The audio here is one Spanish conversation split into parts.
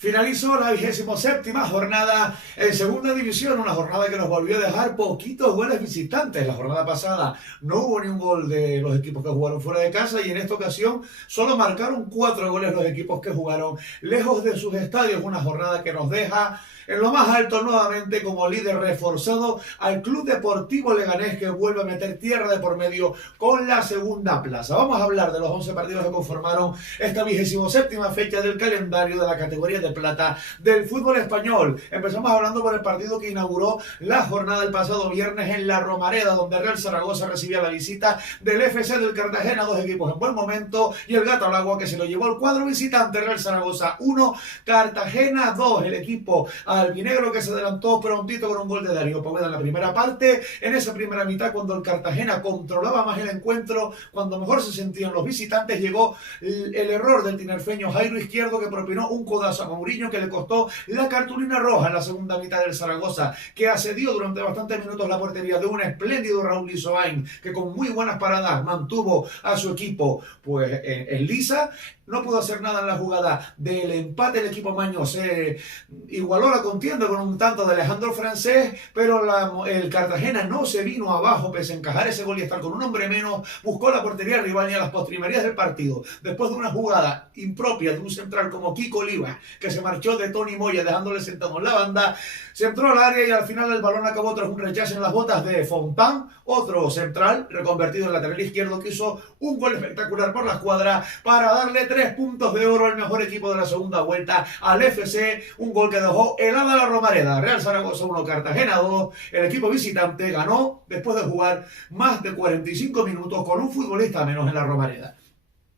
Finalizó la 27ª jornada en segunda división, una jornada que nos volvió a dejar poquitos goles visitantes. La jornada pasada no hubo ni un gol de los equipos que jugaron fuera de casa y en esta ocasión solo marcaron 4 goles los equipos que jugaron lejos de sus estadios. Una jornada que nos deja en lo más alto nuevamente como líder reforzado al Club Deportivo Leganés, que vuelve a meter tierra de por medio con la segunda plaza. Vamos a hablar de los 11 partidos que conformaron esta 27ª fecha del calendario de la categoría de plata del fútbol español. Empezamos hablando por el partido que inauguró la jornada del pasado viernes en la Romareda, donde Real Zaragoza recibía la visita del FC del Cartagena, dos equipos en buen momento, y el gato al agua que se lo llevó al cuadro visitante. Real Zaragoza 1, Cartagena 2, el equipo albinegro que se adelantó prontito con un gol de Darío Poveda en la primera parte. En esa primera mitad, cuando el Cartagena controlaba más el encuentro, cuando mejor se sentían los visitantes, llegó el error del tinerfeño Jairo Izquierdo, que propinó un codazo a Mourinho que le costó la cartulina roja en la segunda mitad del Zaragoza, que asedió durante bastantes minutos la portería de un espléndido Raúl Lizoain, que con muy buenas paradas mantuvo a su equipo pues en lisa. No pudo hacer nada en la jugada del empate. El equipo maño se igualó la contienda con un tanto de Alejandro Francés, pero el Cartagena no se vino abajo pese a encajar ese gol y estar con un hombre menos. Buscó la portería rival y a las postrimerías del partido, después de una jugada impropia de un central como Kiko Oliva, que se marchó de Tony Moya dejándole sentado en la banda, se entró al área y al final el balón acabó tras un rechazo en las botas de Fontán, otro central reconvertido en lateral izquierdo, que hizo un gol espectacular por la escuadra para darle 3 puntos de oro al mejor equipo de la segunda vuelta, al FC. Un gol que dejó helada la Romareda. Real Zaragoza 1, Cartagena 2. El equipo visitante ganó después de jugar más de 45 minutos con un futbolista menos en la Romareda.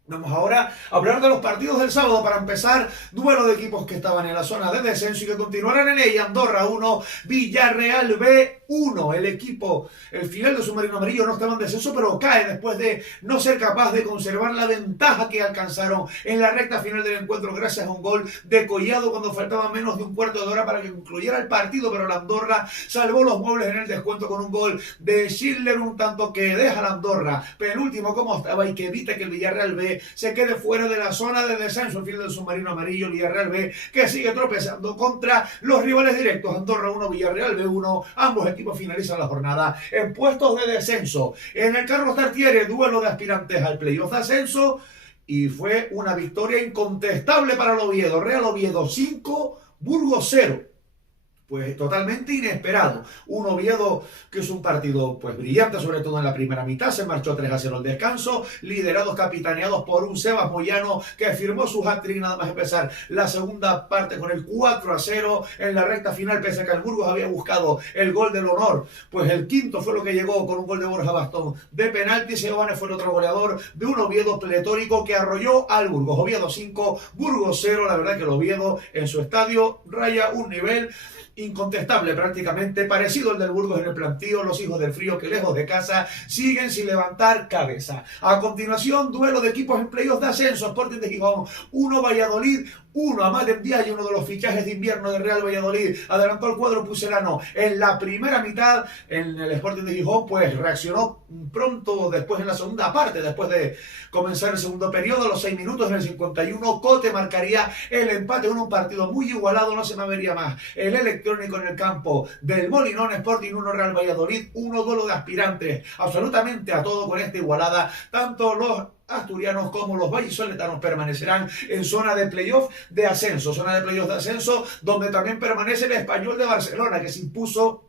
Vamos ahora a hablar de los partidos del sábado. Para empezar, duelo de equipos que estaban en la zona de descenso y que continuarán en ella. Andorra 1, Villarreal B 1. El equipo, el filial de Submarino Amarillo, no estaba en descenso, pero cae después de no ser capaz de conservar la ventaja que alcanzaron en la recta final del encuentro gracias a un gol de Collado cuando faltaba menos de un cuarto de hora para que concluyera el partido, pero la Andorra salvó los muebles en el descuento con un gol de Schindler, un tanto que deja a la Andorra penúltimo como estaba y que evita que el Villarreal B se quede fuera de la zona de descenso. El filial del Submarino Amarillo, el Villarreal B, que sigue tropezando contra los rivales directos. Andorra 1, Villarreal B 1. Ambos equipos finalizan la jornada en puestos de descenso. En el Carlos Tartiere, duelo de aspirantes al playoff de ascenso, y fue una victoria incontestable para el Oviedo. Real Oviedo 5, Burgos 0. Pues totalmente inesperado. Un Oviedo que es un partido pues brillante, sobre todo en la primera mitad. Se marchó 3-0 al descanso, liderados, capitaneados por un Sebas Moyano que firmó su hat-trick nada más empezar la segunda parte con el 4-0 en la recta final, pese a que el Burgos había buscado el gol del honor. Pues el quinto fue lo que llegó con un gol de Borja Bastón de penalti. Seoane fue el otro goleador de un Oviedo pletórico que arrolló al Burgos. Oviedo 5, Burgos 0. La verdad que el Oviedo en su estadio raya un nivel incontestable, prácticamente parecido al del Burgos en el plantío. Los hijos del frío que lejos de casa siguen sin levantar cabeza. A continuación, duelo de equipos en playoffs de ascenso. Sporting de Gijón 1, Valladolid 1. Amadem Díaz, uno de los fichajes de invierno de Real Valladolid, adelantó al cuadro pucelano en la primera mitad. En el Sporting de Gijón pues reaccionó pronto después en la segunda parte, después de comenzar el segundo periodo. A los 6 minutos en el 51 Cote marcaría el empate en un partido muy igualado. No se me vería más el electrónico en el campo del Molinón. Sporting 1, Real Valladolid 1. Duelo de aspirantes absolutamente a todo con esta igualada. Tanto los asturianos como los vallisoletanos permanecerán en zona de playoff de ascenso. Zona de playoff de ascenso donde también permanece el Español de Barcelona, que se impuso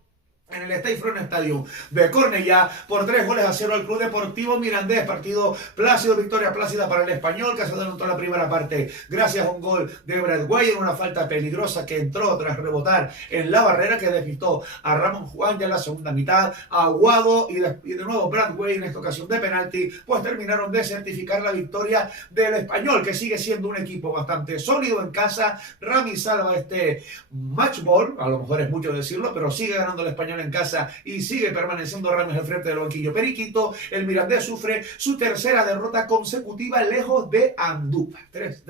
en el Stade Front Stadium de Cornellá por 3-0 al Club Deportivo Mirandés. Partido plácido, victoria plácida para el Español, que se adelantó en la primera parte gracias a un gol de Bradway en una falta peligrosa que entró tras rebotar en la barrera, que despistó a Ramón Juan. Ya en la segunda mitad, Aguado y de nuevo Bradway, en esta ocasión de penalti, pues terminaron de certificar la victoria del Español, que sigue siendo un equipo bastante sólido en casa. Rami salva este match ball, a lo mejor es mucho decirlo, pero sigue ganando el Español español en casa y sigue permaneciendo Ramos al frente del banquillo periquito. El Mirandés sufre su tercera derrota consecutiva lejos de Andújar. Tres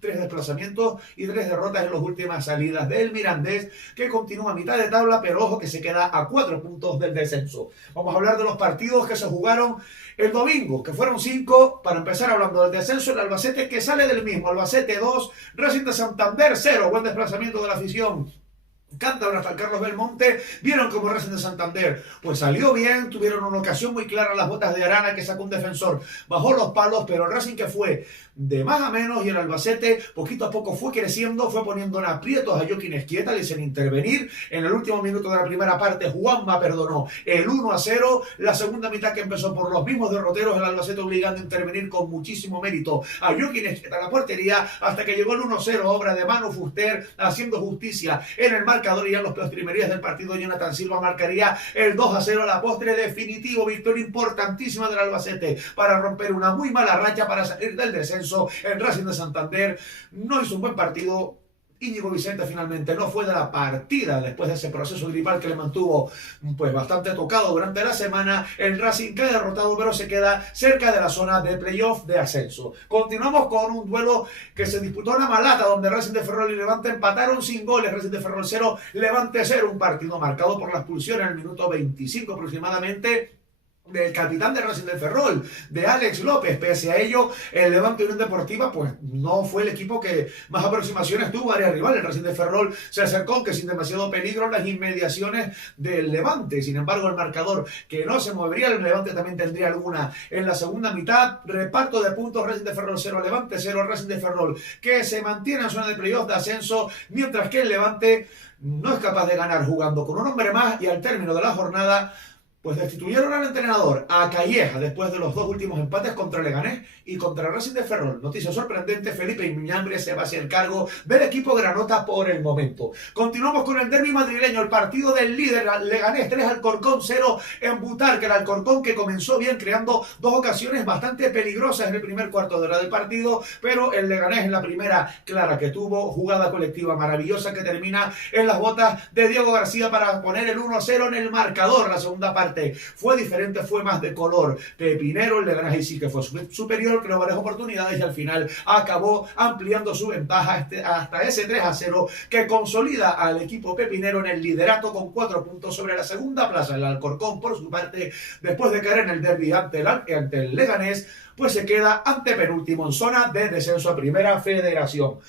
desplazamientos y 3 derrotas en las últimas salidas del Mirandés, que continúa a mitad de tabla, pero ojo que se queda a 4 puntos del descenso. Vamos a hablar de los partidos que se jugaron el domingo, que fueron 5. Para empezar hablando del descenso, el Albacete, que sale del mismo. Albacete 2, Racing de Santander 0. Buen desplazamiento de la afición cántabra hasta el Carlos Belmonte. Vieron como Racing de Santander pues salió bien, tuvieron una ocasión muy clara, las botas de Arana, que sacó un defensor, bajó los palos, pero el Racing, que fue de más a menos, y el Albacete poquito a poco fue creciendo, fue poniendo en aprietos a Joaquín Esquieta, le hicieron intervenir. En el último minuto de la primera parte, Juanma perdonó el 1-0. La segunda mitad, que empezó por los mismos derroteros, el Albacete obligando a intervenir con muchísimo mérito a Joaquín Esquieta en la portería, hasta que llegó el 1-0, obra de Manu Fuster, haciendo justicia en el marcador. Y en los postrimerías del partido, Jonathan Silva marcaría el 2-0 a la postre definitivo. Victoria importantísima del Albacete para romper una muy mala racha, para salir del descenso. El Racing de Santander no hizo un buen partido. Íñigo Vicente finalmente no fue de la partida después de ese proceso gripal que le mantuvo pues bastante tocado durante la semana. El Racing queda derrotado, pero se queda cerca de la zona de playoff de ascenso. Continuamos con un duelo que se disputó en Amalata, donde Racing de Ferrol y Levante empataron sin goles. Racing de Ferrol 0, Levante 0. Un partido marcado por la expulsión en el minuto 25 aproximadamente del capitán de Racing de Ferrol, de Alex López. Pese a ello, el Levante Unión Deportiva pues no fue el equipo que más aproximaciones tuvo a área rival. El Racing de Ferrol se acercó, aunque sin demasiado peligro, las inmediaciones del Levante. Sin embargo, el marcador que no se movería, el Levante también tendría alguna en la segunda mitad. Reparto de puntos: Racing de Ferrol 0, Levante 0. Racing de Ferrol, que se mantiene en zona de playoff de ascenso, mientras que el Levante no es capaz de ganar, jugando con un hombre más, y al término de la jornada pues destituyeron al entrenador, a Calleja, después de los 2 últimos empates contra Leganés y contra Racing de Ferrol. Noticia sorprendente: Felipe Miñambre se va hacia el cargo del equipo granota por el momento. Continuamos con el derbi madrileño, el partido del líder Leganés 3, Alcorcón 0 en Butarque. El Alcorcón, que comenzó bien, creando 2 ocasiones bastante peligrosas en el primer cuarto de hora del partido, pero el Leganés, en la primera clara que tuvo, jugada colectiva maravillosa que termina en las botas de Diego García para poner el 1-0 en el marcador. La segunda parte fue diferente, fue más de color pepinero. El Leganés ahí sí que fue superior, creó varias oportunidades y al final acabó ampliando su ventaja hasta ese 3-0, que consolida al equipo pepinero en el liderato con 4 puntos sobre la segunda plaza. El Alcorcón, por su parte, después de caer en el derbi ante el Leganés, pues se queda antepenúltimo en zona de descenso a Primera Federación.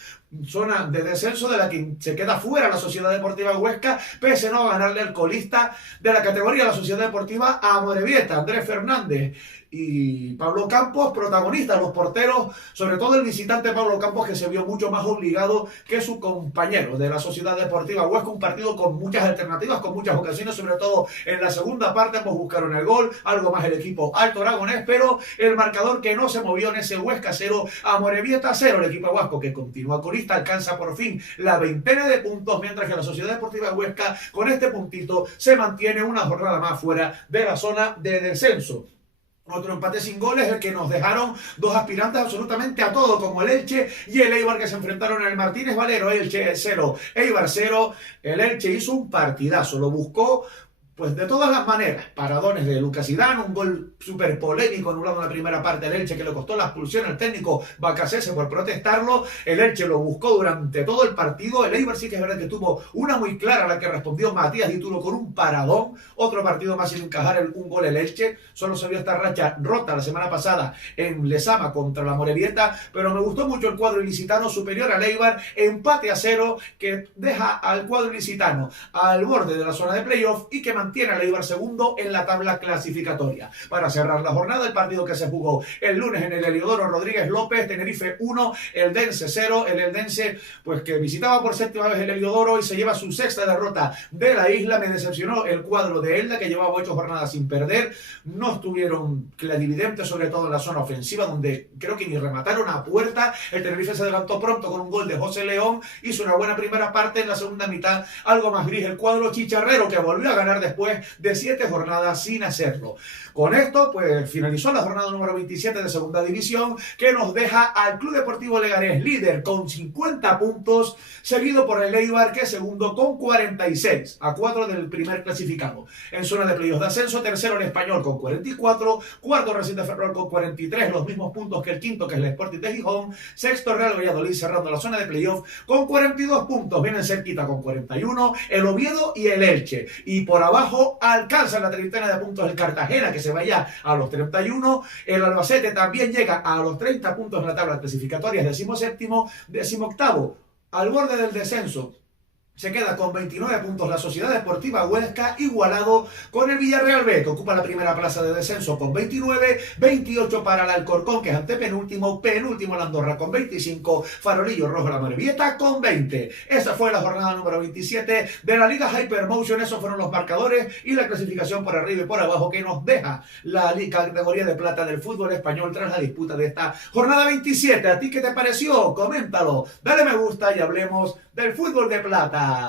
Zona de descenso de la que se queda fuera la Sociedad Deportiva Huesca, pese a no ganarle al colista de la categoría, la Sociedad Deportiva Amorebieta. Andrés Fernández y Pablo Campos, protagonistas, los porteros, sobre todo el visitante Pablo Campos, que se vio mucho más obligado que su compañero de la Sociedad Deportiva Huesca. Un partido con muchas alternativas, con muchas ocasiones, sobre todo en la segunda parte. Ambos buscaron el gol, algo más el equipo alto aragonés, pero el marcador que no se movió en ese Huesca 0, Amorebieta 0. El equipo vasco, que continúa colista, alcanza por fin la 20 de puntos, mientras que la Sociedad Deportiva Huesca, con este puntito, se mantiene una jornada más fuera de la zona de descenso. Otro empate sin goles, el que nos dejaron 2 aspirantes absolutamente a todo, como el Elche y el Eibar, que se enfrentaron en el Martínez Valero. Elche 0, Eibar 0. El Elche hizo un partidazo, lo buscó pues de todas las maneras. Paradones de Lucas Zidane, un gol súper polémico anulado en la primera parte del Elche, que le costó la expulsión al técnico Bacasese por protestarlo. El Elche lo buscó durante todo el partido. El Eibar sí que es verdad que tuvo una muy clara, la que respondió Matías Dituro con un paradón. Otro partido más sin encajar un gol el Elche. Solo se vio esta racha rota la semana pasada en Lezama contra la Morevieta, pero me gustó mucho el cuadro ilicitano, superior al Eibar. Empate a 0 que deja al cuadro ilicitano al borde de la zona de playoff y que mantiene al Eibar segundo en la tabla clasificatoria. Para cerrar la jornada, el partido que se jugó el lunes en el Heliodoro Rodríguez López, Tenerife 1, Eldense 0. El Eldense, pues que visitaba por 7ª vez el Heliodoro y se lleva su 6ª derrota de la isla. Me decepcionó el cuadro de Elda, que llevaba 8 jornadas sin perder. No estuvieron clarividentes, sobre todo en la zona ofensiva, donde creo que ni remataron a puerta. El Tenerife se adelantó pronto con un gol de José León, hizo una buena primera parte. En la segunda mitad, algo más gris el cuadro chicharrero, que volvió a ganar después después de 7 jornadas sin hacerlo. Con esto, pues finalizó la jornada número 27 de Segunda División, que nos deja al Club Deportivo Leganés líder con 50 puntos, seguido por el Eibar, que es segundo con 46, a 4 del primer clasificado. En zona de playoffs de ascenso, tercero el Español con 44, cuarto Racing de Ferrol con 43, los mismos puntos que el quinto, que es el Sporting de Gijón, sexto Real Valladolid cerrando la zona de playoff con 42 puntos, vienen cerquita con 41, el Oviedo y el Elche, y por abajo alcanza la treintena de puntos el Cartagena, que se vaya a los 31, el Albacete también llega a los 30 puntos en la tabla clasificatoria, 17º, 18º, al borde del descenso. Se queda con 29 puntos la Sociedad Deportiva Huesca, igualado con el Villarreal B, que ocupa la primera plaza de descenso con 29, 28 para el Alcorcón, que es antepenúltimo, penúltimo la Andorra con 25, Farolillo Rojo la Morevieta con 20. Esa fue la jornada número 27 de la Liga Hypermotion. Esos fueron los marcadores y la clasificación por arriba y por abajo que nos deja la categoría de plata del fútbol español tras la disputa de esta jornada 27. ¿A ti qué te pareció? Coméntalo, dale me gusta y hablemos del fútbol de plata.